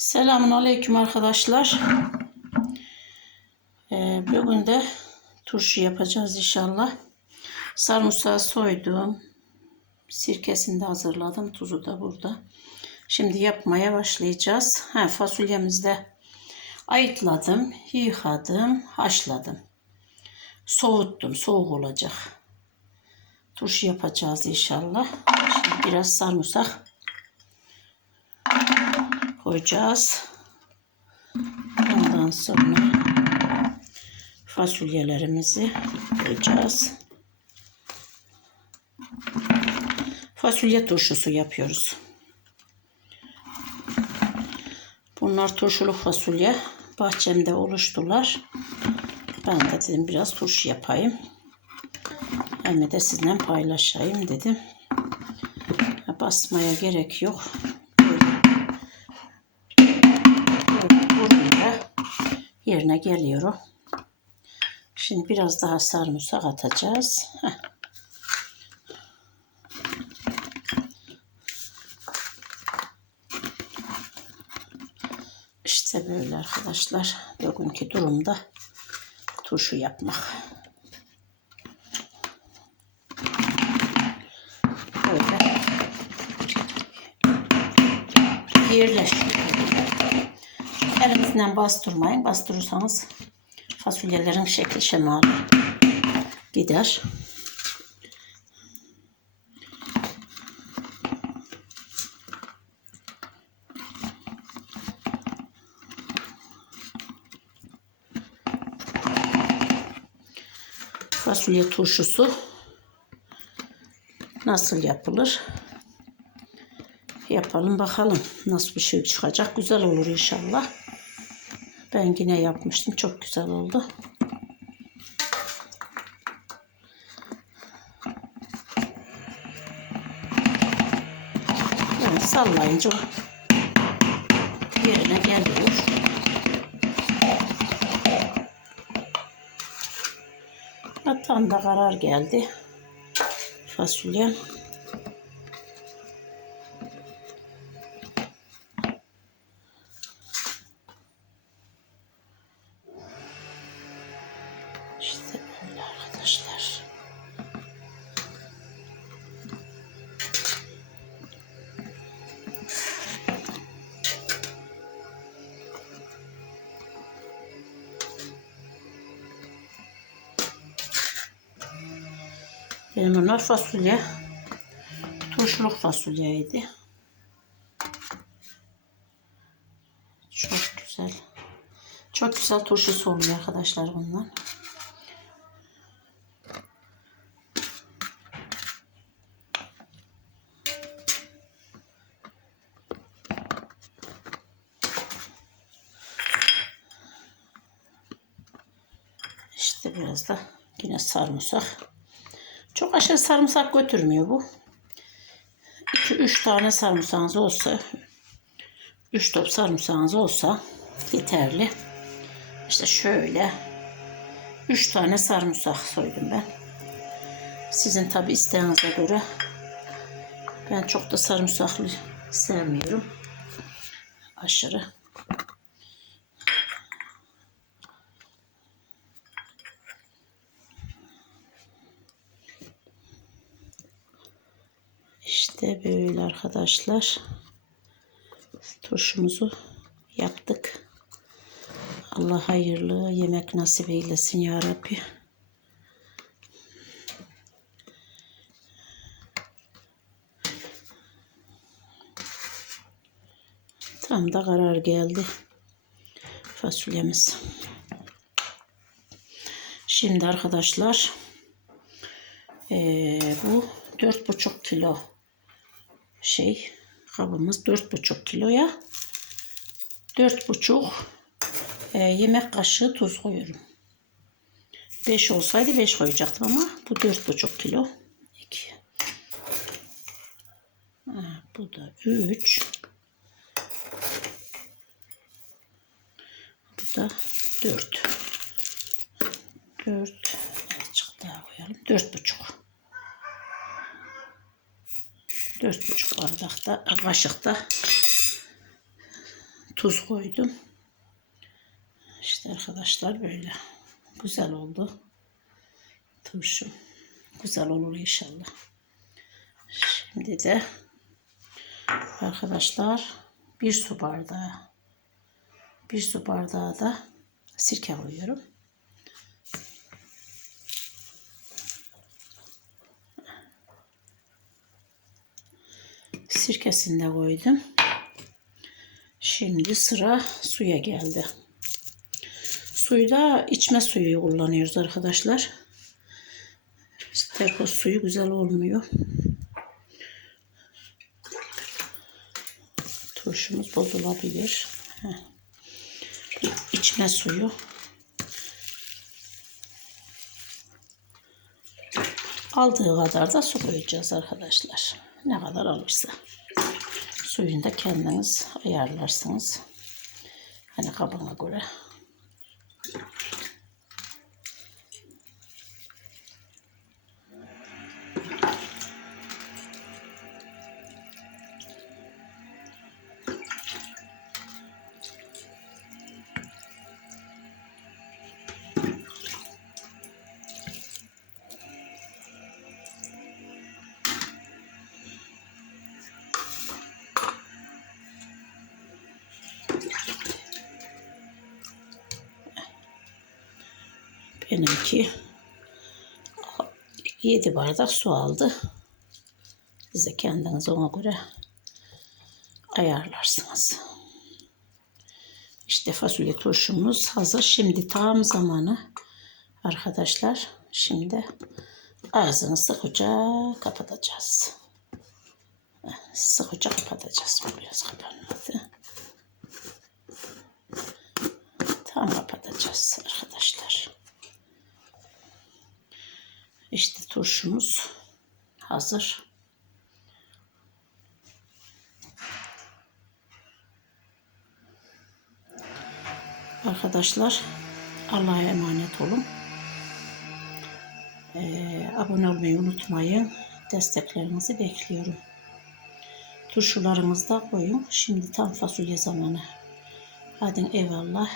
Selamun Aleyküm arkadaşlar. Ee, bugün de turşu yapacağız inşallah. Sarımsağı soydum. Sirkesini de hazırladım. Tuzu da burada. Şimdi yapmaya başlayacağız. Ha, fasulyemizi de ayıtladım, yıkadım, haşladım. Soğuttum. Soğuk olacak. Turşu yapacağız inşallah. Şimdi biraz sarımsak koyacağız. Ondan sonra fasulyelerimizi koyacağız. Fasulye turşusu yapıyoruz. Bunlar turşuluk fasulye. Bahçemde oluştular. Ben de dedim biraz turşu yapayım. Hem de sizinle paylaşayım dedim. Basmaya gerek yok. Yerine geliyor o. Şimdi biraz daha sarımsak atacağız. Heh. İşte böyle arkadaşlar. Bugünkü durumda turşu yapmak. Böyle yerleştiriyorum. Elinizden bastırmayın. Bastırırsanız fasulyelerin şekli şemali gider. Fasulye turşusu nasıl yapılır? Yapalım bakalım nasıl bir şey çıkacak. Güzel olur inşallah. Ben yine yapmıştım. Çok güzel oldu. Yani sallayınca yerine geliyor. Tam da karar geldi. Fasulye. İşte böyle arkadaşlar. Benim bunlar fasulye. Turşuluk fasulyeydi. Çok güzel. Çok güzel turşusu oluyor arkadaşlar bundan. İşte biraz da yine sarımsak. Çok aşırı sarımsak götürmüyor bu. 2-3 tane sarımsağınız olsa 3 top sarımsağınız olsa yeterli. İşte şöyle 3 tane sarımsak soydum ben. Sizin tabi isteğinize göre ben çok da sarımsaklı sevmiyorum. Aşırı. İşte böyle arkadaşlar. Turşumuzu yaptık. Allah hayırlı yemek nasip eylesin ya Rabbi. Tam da karar geldi fasulyemiz. Şimdi arkadaşlar eee, bu dört buçuk kilo şey kabımız 4,5 kiloya 4,5 e, yemek kaşığı tuz koyuyorum. 5 olsaydı 5 koyacaktım ama bu 4,5 kilo. 2. Ha, bu da 3. Bu da 4. 4 azıcık daha koyalım. 4,5. Dört buçuk bardakta kaşıkta tuz koydum. İşte arkadaşlar böyle. Güzel oldu. Turşu. Güzel olur inşallah. Şimdi de arkadaşlar bir su bardağı bir su bardağı da sirke koyuyorum. Sirkesini de koydum. Şimdi sıra suya geldi. Suyu da içme suyu kullanıyoruz arkadaşlar. Terkos suyu güzel olmuyor. Turşumuz bozulabilir. Heh. İçme suyu. Aldığı kadar da su koyacağız arkadaşlar. Ne kadar alırsa. Suyunu da kendiniz ayarlarsınız. Hani kabına göre. Benimki 7 bardak su aldı. Siz de kendiniz ona göre ayarlarsınız. İşte fasulye turşumuz hazır. Şimdi tam zamanı arkadaşlar. Şimdi ağzını sıkıca kapatacağız. Sıkıca kapatacağız. Biraz kapanmadı. Tam kapatacağız arkadaşlar. İşte turşumuz hazır. Arkadaşlar Allah'a emanet olun. Ee, abone olmayı unutmayın. Desteklerinizi bekliyorum. Turşularımızı da koyun. Şimdi tam fasulye zamanı. Hadi eyvallah.